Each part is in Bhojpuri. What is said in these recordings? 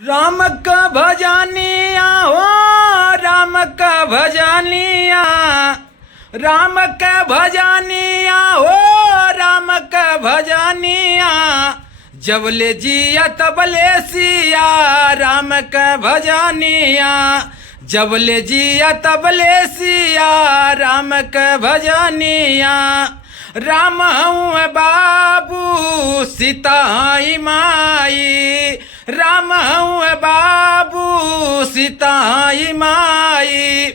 राम का भजनिया हो राम का भजनिया, राम का भजनिया हो राम का भजनिया, जबले जिया तबले सिया राम का भजनिया, जबले जिया तबले सिया राम का भजनिया। राम हूँ बाबू सीता आई माई, राम हूँ बाबू सीता आई माई,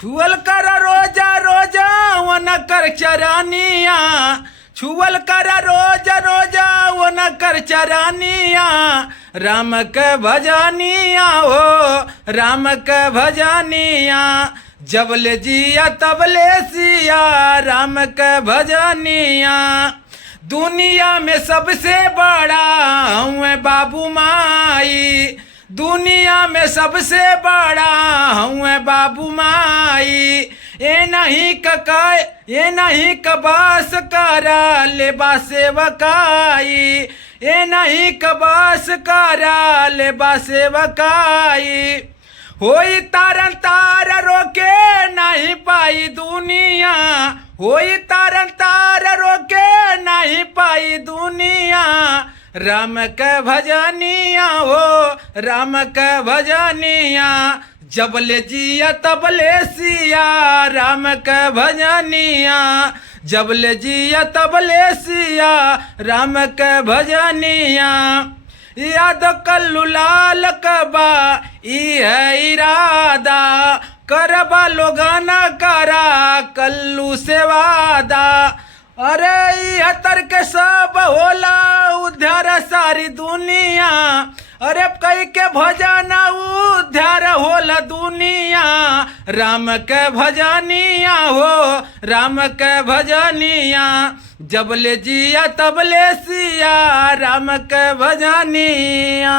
छुअल कर रोजा रोजा वन कर चरानिया, छुअल कर रोजा रोजा वन कर चरानिया, राम के भजनिया हो राम के भजनिया, जबले जिया तबले सिया राम के भजनिया। दुनिया में सबसे बड़ा हूँ बाबू माई, दुनिया में सबसे बड़ा हूँ बाबू माई, ये नहीं कबास करा ले बासेवकाई, ये नहीं कबास करा ले बासेवकाई, होई तारन तार रोके नहीं पाई दुनिया, होई तारन तार रोके नहीं पाई दुनिया, राम के भजनिया हो राम के भजनिया, जबले जिया तबले सिया राम के भजनिया, जबले जिया तबले सिया राम के भजनिया। याद कल्लू लाल कबा है इरादा, करबा लोगाना करा कल्लू से वादा, अरे हतर के सब होला उद्धार सारी दुनिया, अरे कई के भजन उद्धार होला दुनिया, राम के भजनिया हो राम के भजनिया, जबले जिया तबले सिया राम के भजनिया।